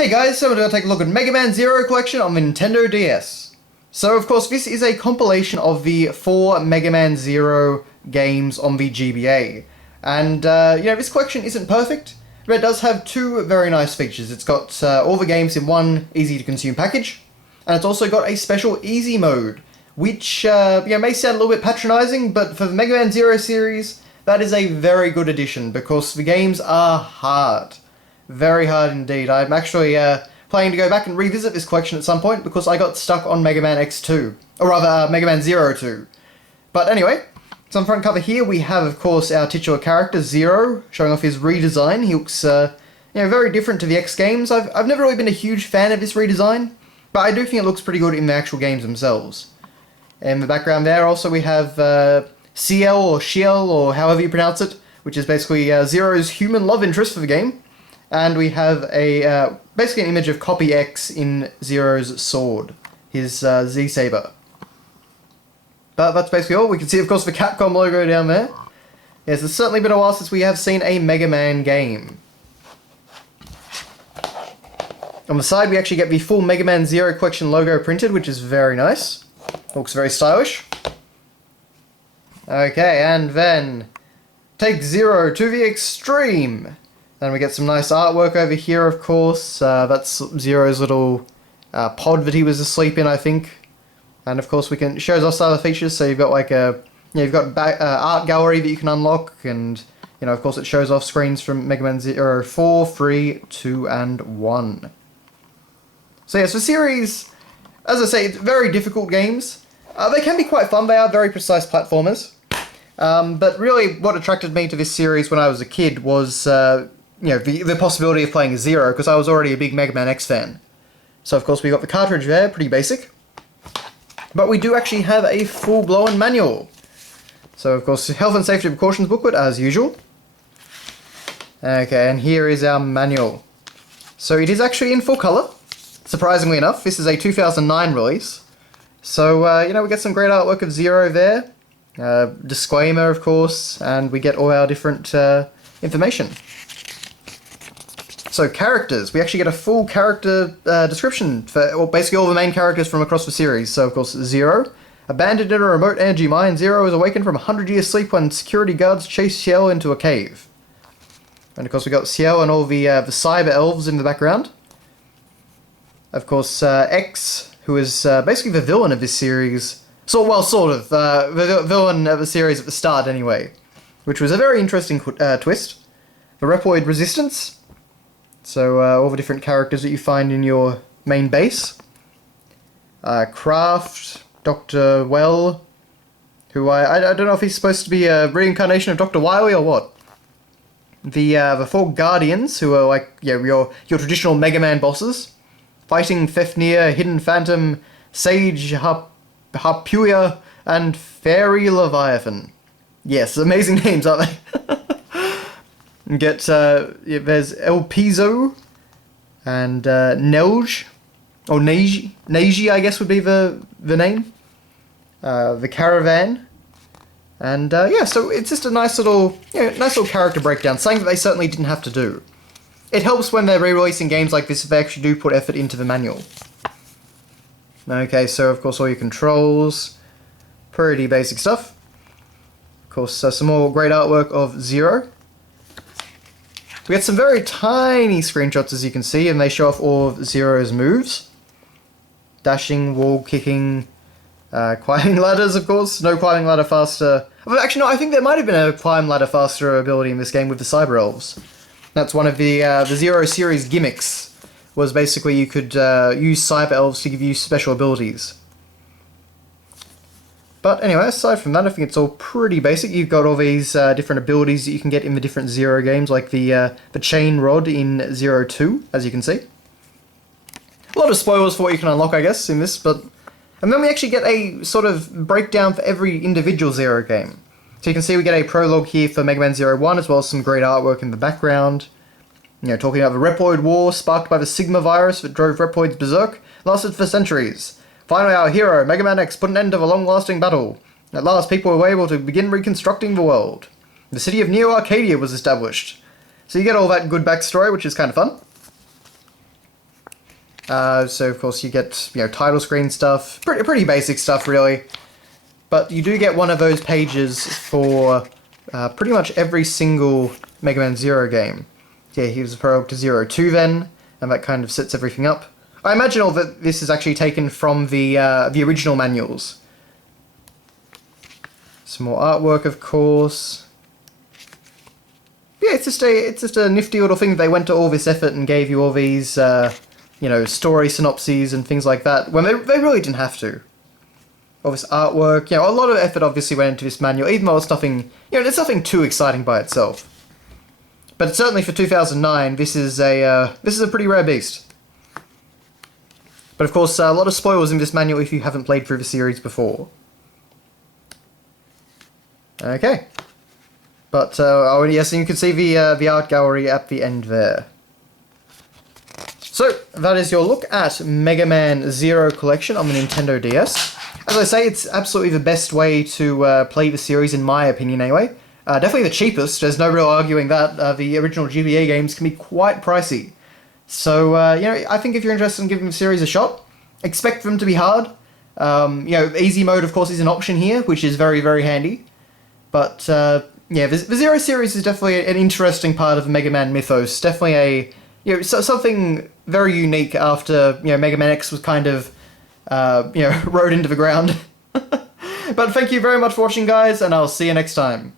Hey guys, so we're going to take a look at Mega Man Zero Collection on the Nintendo DS. So of course this is a compilation of the 4 Mega Man Zero games on the GBA. And this collection isn't perfect, but it does have 2 very nice features. It's got all the games in one easy to consume package, and it's also got a special easy mode, which may sound a little bit patronizing, but for the Mega Man Zero series, that is a very good addition because the games are hard. Very hard indeed. I'm actually planning to go back and revisit this collection at some point because I got stuck on Mega Man X2. Or rather, Mega Man Zero 2. But anyway, so on front cover here we have, of course, our titular character, Zero, showing off his redesign. He looks very different to the X games. I've never really been a huge fan of this redesign, but I do think it looks pretty good in the actual games themselves. In the background there also we have CL or Shiel, or however you pronounce it, which is basically Zero's human love interest for the game. And we have a basically an image of Copy X in Zero's sword, his Z-Sabre. But that's basically all. We can see, of course, the Capcom logo down there. Yes, it's certainly been a while since we have seen a Mega Man game. On the side, we actually get the full Mega Man Zero Collection logo printed, which is very nice. Looks very stylish. Okay, and then take Zero to the extreme. Then we get some nice artwork over here, of course. That's Zero's little pod that he was asleep in, I think. And of course, it shows us other features. So you've got like you've got art gallery that you can unlock, and of course, it shows off screens from Mega Man Zero 4, 3, 2, and 1. So yes, the series, as I say, it's very difficult games. They can be quite fun. They are very precise platformers. But really, what attracted me to this series when I was a kid was the possibility of playing Zero, because I was already a big Mega Man X fan. So of course we got the cartridge there, pretty basic. But we do actually have a full-blown manual. So of course, health and safety precautions booklet as usual. Okay, and here is our manual. So it is actually in full colour, surprisingly enough. This is a 2009 release. So, we get some great artwork of Zero there. Disclaimer, of course, and we get all our different information. So characters, we actually get a full character description for basically all the main characters from across the series. So of course, Zero, abandoned in a remote energy mine, Zero is awakened from a 100-year sleep when security guards chase Ciel into a cave. And of course we got Ciel and all the cyber elves in the background. Of course, X, who is basically the villain of this series. Sort of, the villain of the series at the start anyway. Which was a very interesting twist. The Reploid Resistance. So, all the different characters that you find in your main base. Kraft, Dr. Well, who I don't know if he's supposed to be a reincarnation of Dr. Wily or what. The 4 Guardians, who are like, your traditional Mega Man bosses. Fighting Fafnir, Hidden Phantom, Sage Harpuia, and Fairy Leviathan. Yes, amazing names, aren't they? Get, there's El Piso, and Nelj, or Neji, I guess would be the name. The Caravan. And, so it's just a nice little character breakdown, something that they certainly didn't have to do. It helps when they're re-releasing games like this if they actually do put effort into the manual. Okay, so of course all your controls, pretty basic stuff. Of course, some more great artwork of Zero. We get some very tiny screenshots, as you can see, and they show off all of Zero's moves. Dashing, wall kicking, climbing ladders, of course. No climbing ladder faster. Well, actually, no, I think there might have been a climb ladder faster ability in this game with the Cyber Elves. That's one of the Zero series gimmicks, was basically you could use Cyber Elves to give you special abilities. But anyway, aside from that, I think it's all pretty basic. You've got all these different abilities that you can get in the different Zero games, like the Chain Rod in Zero 2, as you can see. A lot of spoilers for what you can unlock, I guess, in this, and then we actually get a sort of breakdown for every individual Zero game. So you can see we get a prologue here for Mega Man Zero 1, as well as some great artwork in the background. Talking about the Reploid War, sparked by the Sigma virus that drove Reploids berserk, lasted for centuries. Finally, our hero, Mega Man X, put an end to a long-lasting battle. At last, people were able to begin reconstructing the world. The city of Neo Arcadia was established. So you get all that good backstory, which is kind of fun. So of course you get, title screen stuff, pretty basic stuff really. But you do get one of those pages for pretty much every single Mega Man Zero game. Yeah, here's a prologue to Zero 2 then, and that kind of sets everything up. I imagine all that this is actually taken from the original manuals. Some more artwork, of course. Yeah, it's just a nifty little thing. They went to all this effort and gave you all these, story synopses and things like that, when they really didn't have to. All this artwork, a lot of effort obviously went into this manual, even though it's nothing, it's nothing too exciting by itself. But certainly for 2009, this is a pretty rare beast. But of course, a lot of spoilers in this manual if you haven't played through the series before. Okay. But, oh yes, and you can see the art gallery at the end there. So, that is your look at Mega Man Zero Collection on the Nintendo DS. As I say, it's absolutely the best way to play the series, in my opinion anyway. Definitely the cheapest, there's no real arguing that. The original GBA games can be quite pricey. So, I think if you're interested in giving the series a shot, expect them to be hard. Easy mode, of course, is an option here, which is very, very handy. But, the Zero series is definitely an interesting part of the Mega Man mythos. Definitely something very unique after, Mega Man X was kind of, rode into the ground. But thank you very much for watching, guys, and I'll see you next time.